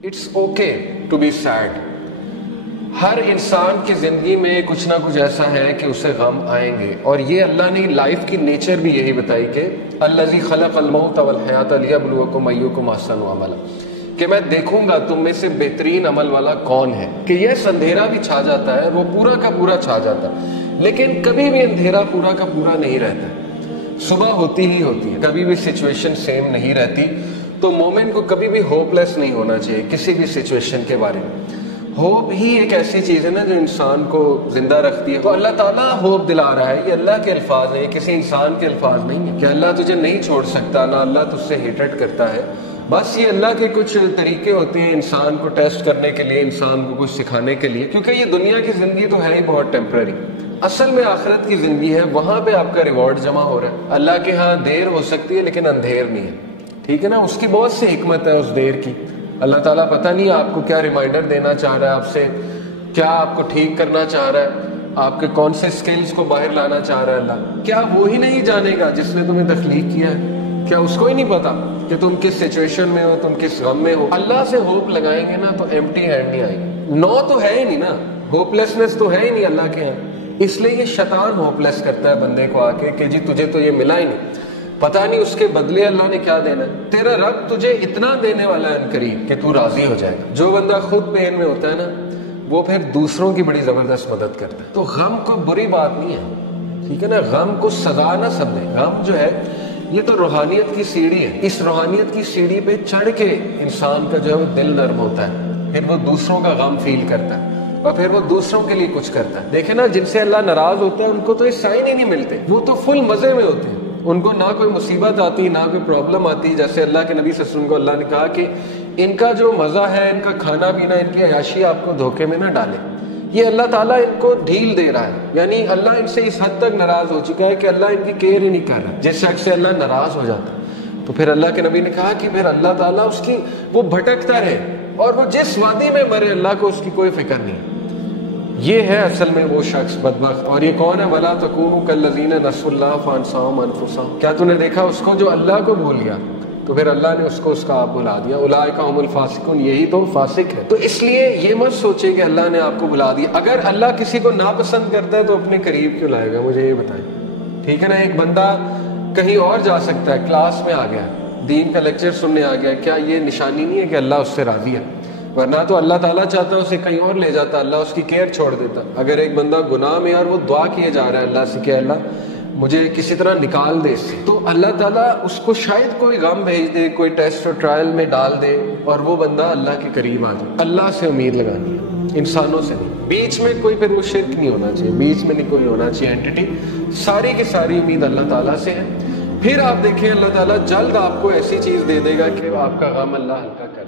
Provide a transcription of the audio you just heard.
It's okay to be sad. ہر انسان کی زندگی میں کچھ نہ کچھ ایسا ہے کہ اسے غم آئیں گے، اور یہ اللہ نے لائف کی نیچر بھی یہی بتائی کہ الذی خلق الموت والحیات لیبلوکم ایکم احسن عملا، کہ میں دیکھوں گا تم میں سے بہترین عمل والا کون ہے. کہ یہ اندھیرا بھی چھا جاتا ہے، وہ پورا کا پورا چھا جاتا ہے، لیکن کبھی بھی اندھیرا پورا کا پورا نہیں رہتا. صبح ہوتی ہی ہوتی ہے، کبھی بھی سچویشن سیم نہیں رہتی. تو مومن کو کبھی بھی ہوپ لیس نہیں ہونا چاہیے کسی بھی سچویشن کے بارے میں. ہوپ ہی ایک ایسی چیز ہے نا جو انسان کو زندہ رکھتی ہے. تو اللہ تعالیٰ ہوپ دلا رہا ہے. یہ اللہ کے الفاظ ہیں، یہ کسی انسان کے الفاظ نہیں ہیں کہ اللہ تجھے نہیں چھوڑ سکتا، نہ اللہ تجھ سے ہیٹڈ کرتا ہے. بس یہ اللہ کے کچھ طریقے ہوتے ہیں انسان کو ٹیسٹ کرنے کے لیے، انسان کو کچھ سکھانے کے لیے، کیونکہ یہ دنیا کی زندگی تو ہے ہی بہت ٹیمپرری. اصل میں آخرت کی زندگی ہے، وہاں پہ آپ کا ریوارڈ جمع ہو رہا ہے. اللہ کے ہاں دیر ہو سکتی ہے لیکن اندھیر نہیں ہے. ٹھیک ہے نا، اس کی بہت سی حکمت ہے اس دیر کی. اللہ تعالیٰ پتہ نہیں آپ کو کیا ریمائنڈر دینا چاہ رہا ہے، آپ سے کیا آپ کو ٹھیک کرنا چاہ رہا ہے، آپ کے کون سے سکلز کو باہر لانا چاہ رہا ہے. اللہ کیا وہی نہیں جانے گا جس نے تمہیں تخلیق کیا ہے؟ کیا اس کو ہی نہیں پتا کہ تم کس سچویشن میں ہو، تم کس غم میں ہو؟ اللہ سے ہوپ لگائیں گے نا تو ایمٹی ہینڈ نہیں آئے گی. نو تو ہے ہی نہیں نا، ہوپ لیسنس تو ہے ہی نہیں اللہ کے یہاں. اس لیے یہ شیطان ہوپ لیس کرتا ہے بندے کو آ کے کہ جی تجھے تو یہ ملا ہی نہیں، پتہ نہیں اس کے بدلے اللہ نے کیا دینا ہے. تیرا رب تجھے اتنا دینے والا ہے انقریب کہ تو راضی ہو جائے گا. جو بندہ خود پین میں ہوتا ہے نا، وہ پھر دوسروں کی بڑی زبردست مدد کرتا ہے. تو غم کوئی بری بات نہیں ہے، ٹھیک ہے نا. غم کو سزا نہ سمجھے. غم جو ہے یہ تو روحانیت کی سیڑھی ہے. اس روحانیت کی سیڑھی پہ چڑھ کے انسان کا جو ہے وہ دل نرم ہوتا ہے، پھر وہ دوسروں کا غم فیل کرتا ہے اور پھر وہ دوسروں کے لیے کچھ کرتا ہے. دیکھیں نا، جن سے اللہ ناراض ہوتا ہے ان کو تو یہ سائن ہی نہیں ملتے، وہ تو فل مزے میں ہوتے ہیں. ان کو نہ کوئی مصیبت آتی، نہ کوئی پرابلم آتی. جیسے اللہ کے نبی صلی اللہ علیہ وسلم کو اللہ نے کہا کہ ان کا جو مزہ ہے، ان کا کھانا پینا، ان کی عیاشی آپ کو دھوکے میں نہ ڈالے. یہ اللہ تعالیٰ ان کو ڈھیل دے رہا ہے، یعنی اللہ ان سے اس حد تک ناراض ہو چکا ہے کہ اللہ ان کی کیئر ہی نہیں کر رہا. جس شخص سے اللہ ناراض ہو جاتا ہے تو پھر اللہ کے نبی نے کہا کہ پھر اللہ تعالیٰ اس کی وہ بھٹکتا رہے اور وہ جس وادی میں مرے اللہ کو اس کی کوئی فکر نہیں. یہ ہے اصل میں وہ شخص بدبخت. اور یہ کون ہے؟ وَلَا تَكُونُوا كَالَّذِينَ نَسُوا اللَّهَ فَأَنسَاهُمْ أَنفُسَهُمْ. کیا تو نے دیکھا اس کو جو اللہ کو بھول گیا تو پھر اللہ نے اس کو اس کا آپ بھلا دیا. اولئک هم الفاسقون، یہی تو فاسق ہے. تو اس لیے یہ مت سوچے کہ اللہ نے آپ کو بھلا دیا. اگر اللہ کسی کو ناپسند کرتا ہے تو اپنے قریب کیوں لائے گا؟ مجھے یہ بتائیں. ٹھیک ہے نا، ایک بندہ کہیں اور جا سکتا ہے، کلاس میں آ گیا، دین کا لیکچر سننے آ گیا، کیا یہ نشانی نہیں ہے کہ اللہ اس سے راضی ہے؟ ورنہ تو اللہ تعالیٰ چاہتا ہے اسے کہیں اور لے جاتا، اللہ اس کی کیئر چھوڑ دیتا. اگر ایک بندہ گناہ میں اور وہ دعا کیے جا رہا ہے اللہ سے کہ اللہ مجھے کسی طرح نکال دے اس سے، تو اللہ تعالیٰ اس کو شاید کوئی غم بھیج دے، کوئی ٹیسٹ اور ٹرائل میں ڈال دے اور وہ بندہ اللہ کے قریب آ جائے. اللہ سے امید لگانی ہے، انسانوں سے نہیں. بیچ میں کوئی پھر وہ شرک نہیں ہونا چاہیے، بیچ میں نہیں کوئی ہونا چاہیے اینٹی. ساری کی ساری امید اللہ تعالیٰ سے ہے. پھر آپ دیکھیں اللہ تعالیٰ جلد آپ کو ایسی چیز دے دے گا کہ آپ کا غم اللہ ہلکا کر